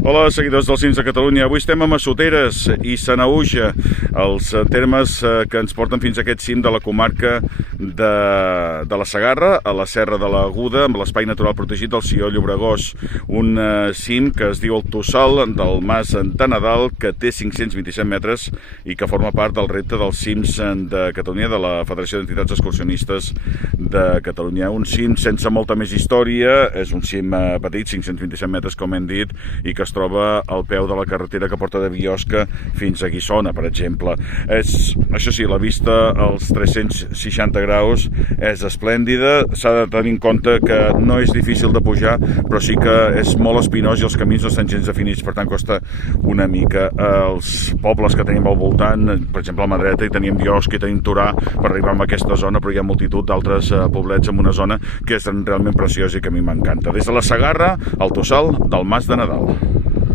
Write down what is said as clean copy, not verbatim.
Hola, seguidors dels cims de Catalunya. Avui estem a Massoteres i Sanaüja, els termes que ens porten fins a aquest cim de la comarca de la Segarra, a la Serra de l'Aguda, amb l'espai natural protegit del Sió Llobregós. Un cim que es diu el Tossal del Mas de Nadal, que té 527 metres i que forma part del repte dels cims de Catalunya de la Federació d'Entitats Excursionistes de Catalunya. Un cim sense molta més història, és un cim petit, 527 metres, com hem dit, i que es troba al peu de la carretera que porta de Biosca fins a Guissona, per exemple. Això sí, la vista als 360 graus és esplèndida. S'ha de tenir en compte que no és difícil de pujar, però sí que és molt espinós i els camins no estan gens definits, per tant costa una mica. Els pobles que tenim al voltant, per exemple a mà dreta hi tenim Biosca i tenim Torà per arribar a aquesta zona, però hi ha multitud d'altres poblets en una zona que és realment preciosa i que a mi m'encanta. Des de la Segarra, al Tossal del Mas de Nadal.